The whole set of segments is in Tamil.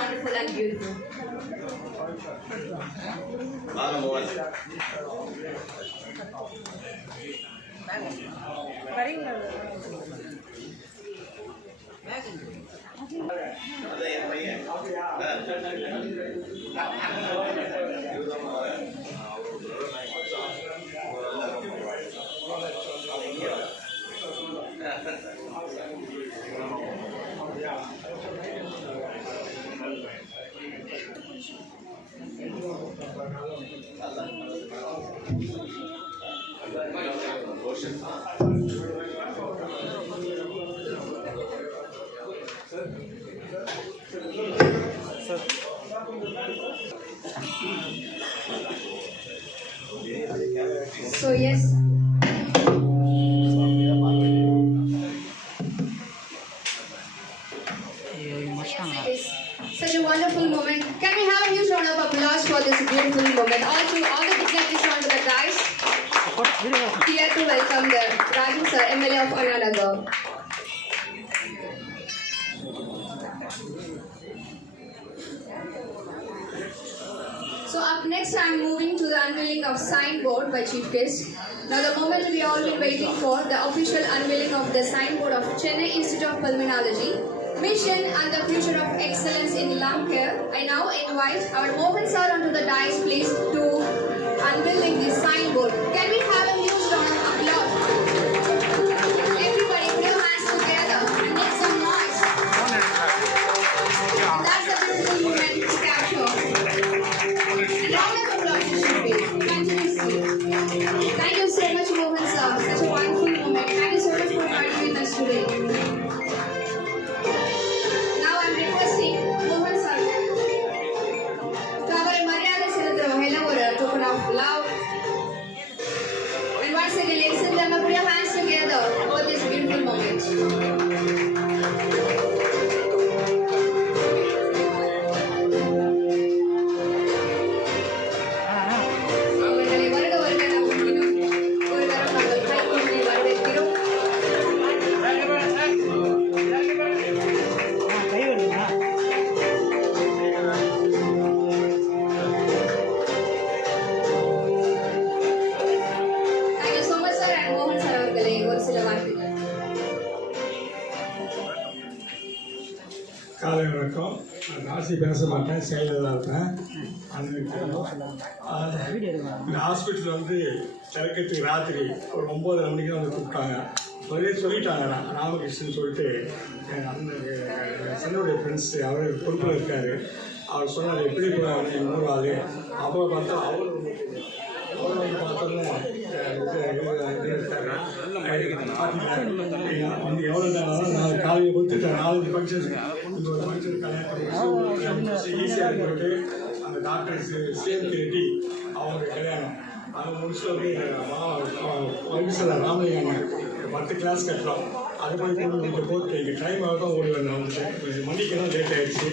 wonderful and beautiful. So yes. Such a wonderful moment. Can we have a huge round of applause for this beautiful moment? All the dignitaries on the guys. Here to welcome the Raju sir, MLA of Annanagar. So up next, I am moving to the unveiling of signboard by Chief Guest. Now the moment we all been waiting for, the official unveiling of the signboard of Chennai Institute of Pulmonology, Mission and the Future of Excellence in Lung Care. I now invite our Mohan sir onto the dais, please, to unveiling this signboard. Can we have a huge round of applause? Everybody put your hands together and make some noise. And that's a beautiful moment to capture. And round of applause you should be. Continuously. Thank you so much, Mohan sir. Such a wonderful moment. Thank you so much for participating with us today. Now I'm requesting Mohan sir to have a Mariana Senator or a token of love. And once again, ladies and gentlemen, put your hands together for this beautiful moment. காலை வணக்கம். ராசி பேச மாட்டேன், செயலில் தான் இருப்பேன். இந்த ஹாஸ்பிட்டலில் வந்து திறக்கிறதுக்கு ராத்திரி ஒரு 9:30 மணிக்கு வந்து கூப்பிட்டாங்க. ஒரே சொல்லிட்டாங்க, ராமகிருஷ்ணன் சொல்லிட்டு என்னுடைய ஃப்ரெண்ட்ஸு அவர் பொறுப்பில் இருக்கார். அவர் சொன்னார் எப்படி போகிறாங்க இன்னொரு ஆள். அப்போ பார்த்தா அவர் பார்த்தோன்னே வந்து எவ்வளோ நேரம் நான் காலையில் கொடுத்துட்டேன். 4 ஃபங்க்ஷன் இந்த ஒரு ஃபங்க்ஷன் கல்யாணம் ஈஸியாக போட்டு அந்த டாக்டர்ஸ் சேம் ரெட்டி அவங்க கல்யாணம் அதை முடிச்சுட்டு வயசில் ராமலிங்கம் 10 கிளாஸ் கட்டுறோம். அது மாதிரி கொஞ்சம் போட்டு எங்கள் டைம் தான் ஓடி வந்தேன். வந்துட்டு மணிக்கெல்லாம் லேட் ஆகிடுச்சு.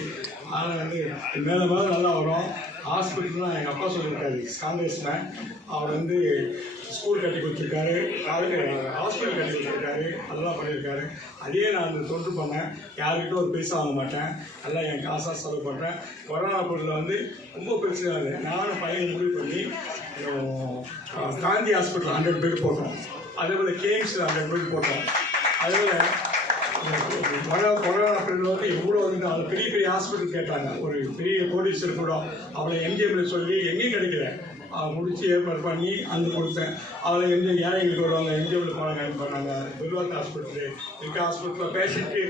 ஆனால் வந்து மேலே நல்லா வரும். ஹாஸ்பிட்டல்லாம் எங்கள் அப்பா சொல்லியிருக்காரு, காங்கிரஸ் மேன். அவர் வந்து ஸ்கூல் கட்டி கொடுத்துருக்காரு, ஹாஸ்பிட்டல் கட்டி கொடுத்துருக்காரு, அதெல்லாம் பண்ணியிருக்காரு. அதே நான் அந்த தொண்டு பண்ணேன். யாருக்கிட்ட ஒரு பைசா வாங்க மாட்டேன், நல்லா என் காசாக செலவு பண்ணுறேன். கொரோனா பொருளில் வந்து ரொம்ப பிரச்சனை இல்லை. நானும் பையன் முடிவு பண்ணி காந்தி ஹாஸ்பிட்டல் 100 பேர் போட்டோம். அதேபோல் கேம்ஸில் 100 பேர் போட்டோம். அதேபோல் கொரோனா பீரியட் வந்து எவ்வளோ வந்து அவங்க பெரிய பெரிய ஹாஸ்பிட்டல் கேட்டாங்க. ஒரு பெரிய கோடீஸ்வரர் கூட அவளை எம்ஜிஎம்மில் சொல்லி எங்கேயும் கிடைக்கல. முடிச்சு ஏற்பாடு பண்ணி அங்கே கொடுத்தேன். அவளை ஏழைங்களுக்கு வருவாங்க, எம்ஜிஎம்மில் போனாங்க பண்ணாங்க. வில்வாக் ஹாஸ்பிட்டலு இருக்க ஹாஸ்பிட்டலில் பேஷண்ட்டு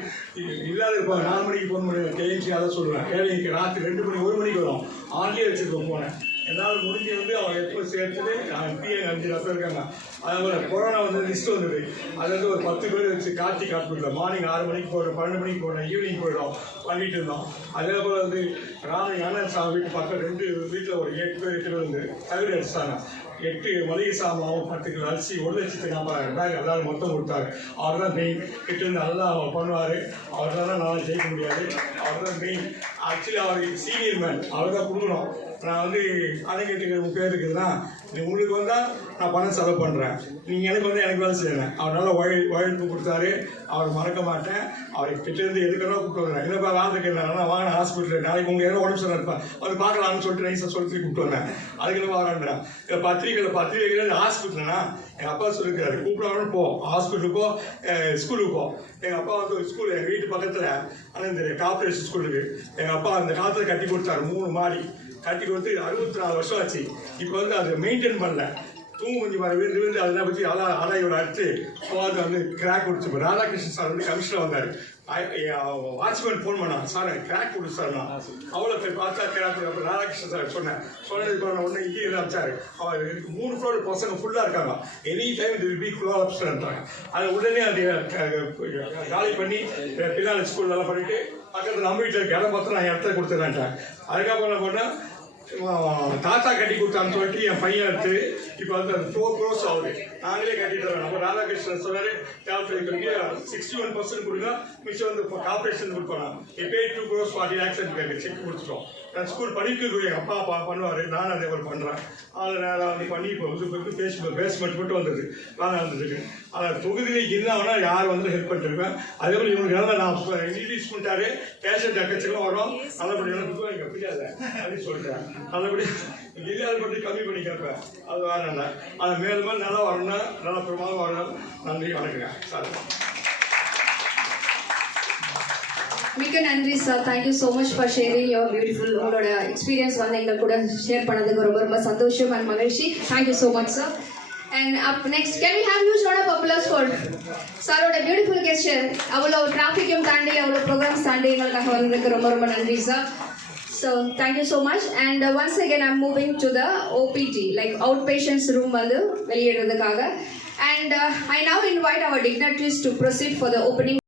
இல்லாத இருப்பாங்க. 4 மணிக்கு போக முடியாது, கேஎம்சி அதை சொல்லுவேன். ஏழைங்களுக்கு ராத்திரி 2 மணி 1 மணிக்கு வரும். ஆன்லேயே வச்சுருக்கோம். போனேன் என்னால் முடிஞ்சு வந்து அவன் எப்போ சேர்த்துட்டு பிஏ 5 ரத்தம் இருக்காங்க. அதே போல் கொரோனா வந்து லிஸ்ட் வந்தது. அது வந்து ஒரு 10 பேர் வச்சு கார்த்திக் ஹாஸ்பிட்டலில் மார்னிங் 6 மணிக்கு போகிறோம், 12 மணிக்கு போகிறோம், ஈவினிங் போயிடும் பண்ணிட்டு இருந்தோம். அதே போல் வந்து ராமலிங்கம் சாமி வீட்டு பக்கம் 2 வீட்டில் ஒரு 8 பேர் 8 வந்து தகுதி அடிச்சிட்டாங்க. 8 மளிகை சாமான் 10 கிலோ அரிசி 1,40,000 எல்லாரும் மொத்தம் கொடுத்தாரு. அவர் தான் மெயின். கிட்ட நல்லா அவர் பண்ணுவார். அவர் தான் நான் ஜெயிக்க முடியாது. அவர் தான் மெயின். ஆக்சுவலி அவருக்கு சீனியர் மேன், அவர் தான் கொடுக்கணும். நான் வந்து அணைக்கட்டுக்கு உங்கள் பேர் இருக்குதுன்னா நீ உங்களுக்கு வந்தால் நான் பணம் செலவு பண்ணுறேன், நீங்கள் எனக்கு வந்து எனக்கு வேலை செய்யணும். அவர் நல்லா உழைப்பு கொடுத்தாரு, அவர் மறக்க மாட்டேன். அவரை கிட்டேருந்து எதுக்கெல்லாம் கூப்பிட்டு வரேன். என்னப்பா வாங்க வாங்க ஹாஸ்பிட்டலில் நாளைக்கு உங்கள் ஏதோ உடம்பு சரியாக இருப்பேன் வந்து பார்க்கலாம்னு சொல்லிட்டு நைஸாக சொல்லி கூப்பிட்டு வந்தேன். அதுக்கு என்ன வரேன்றேன். பத்திரிகையில் ஹாஸ்பிட்டல்னா எங்கள் அப்பா சொல்லியிருக்காரு, கூப்பிடாமனு போ, ஹாஸ்பிட்டலுக்கு போ, ஸ்கூலுக்கு போ. எங்கள் அப்பா வந்து ஒரு ஸ்கூல் எங்கள் வீட்டு பக்கத்தில் ஆனால் இந்த கார்பரேஷன் ஸ்கூலுக்கு எங்கள் அப்பா அந்த காலத்தில் கட்டி கொடுத்தாரு. 3 மாடி கட்டி கொடுத்து 64 வருஷம் ஆச்சு. இப்போ வந்து அதை மெயின்டைன் பண்ணல. தூங்கு கொஞ்சம் வர விழுந்து அதை பற்றி ஆராயோட அடுத்து போகிறது வந்து கிராக் கொடுத்து. இப்போ ராதாகிருஷ்ணன் சார் வந்து கமிஷனர் வந்தார். வாட்ச்மேன் ஃபோன் பண்ணான், சார் கிராக் கொடுத்து சார்னா. அவ்வளோ போய் பார்த்தா கிராக் கொடுத்து. ராதாகிருஷ்ணன் சார் சொன்னதுக்கு ஒன்று இங்கே அமைச்சார். அவர் 3 ஃப்ளோர் பசங்க ஃபுல்லாக இருக்காங்க. எனி டைம் இது வில் பி க்ளோஸ்ன்றாங்க. அதை உடனே அது காலி பண்ணி பின்னால் ஸ்கூல்லலாம் பண்ணிவிட்டு பக்கத்தில் நம்ம வீட்டில் இருக்க இடம் பார்த்து நான் இடத்த கொடுத்துறேன்ட்டேன். அதுக்கப்புறம் என்ன பண்ணேன், தாத்தா கட்டி கொடுத்தான்னு சொல்லிட்டு என் பையன் எடுத்து இப்போ வந்து அது 4 crores ஆகுது. நாங்களே கட்டி தரோம். நம்ம ராதாகிருஷ்ணன் சொன்னார், தேவைப்படுறீங்க 61% கொடுங்க, மிச்சம் வந்து இப்போ கார்பரேஷன் கொடுப்போம். இப்போ 2 crores 40 lakhs செக் கொடுத்துட்டோம். நான் ஸ்கூல் படிக்கக்கூடிய எங்கள் அப்பா பண்ணுவார், நானும் அதே மாதிரி பண்ணுறேன். அதில் நான் வந்து பண்ணி இப்போ வந்து பேஸ்மெண்ட் மட்டும் வந்தது, நான் வந்துருக்கு. அதில் தொகுதியில் இருந்தாங்கன்னா யார் வந்து ஹெல்ப் பண்ணிருப்பேன். அதே மாதிரி இவங்களுக்கு நல்லா நான் இன்ட்ரடியூஸ் பண்ணிட்டாரு. பேஷண்ட் அக்கச்செல்லாம் வரும், நல்லபடியாக எனக்கு புரியாது அப்படின்னு சொல்லிட்டேன். நல்லபடியாக இல்லாத பற்றி கம்மி பண்ணி கேட்பேன். அது வேற இல்லை. அது மேலும் நல்லா வரணும், நல்லா பிரமாதம் வரணும். நன்றி, வணக்கங்க சார். மிக்க நன்றி sir. Thank you so much for sharing your beautiful உங்களோட எக்ஸ்பீரியன்ஸ் வந்து எங்கள் கூட ஷேர் பண்ணதுக்கு ரொம்ப ரொம்ப சந்தோஷம் அண்ட் மகிழ்ச்சி. Thank you so much sir. And up next, can we have huge round of applause for சாரோட பியூட்டிஃபுல் கெஸ்டர். அவ்வளோ டிராஃபிக்கும் தாண்டி அவ்வளோ ப்ரோக்ராம்ஸ் தாண்டி எங்களுக்காக வந்ததுக்கு ரொம்ப ரொம்ப நன்றி sir. So thank you so much. And once again I'm moving to the OPT, like outpatients room வந்து வெளியிடுறதுக்காக. And I now invite our dignitaries to proceed for the opening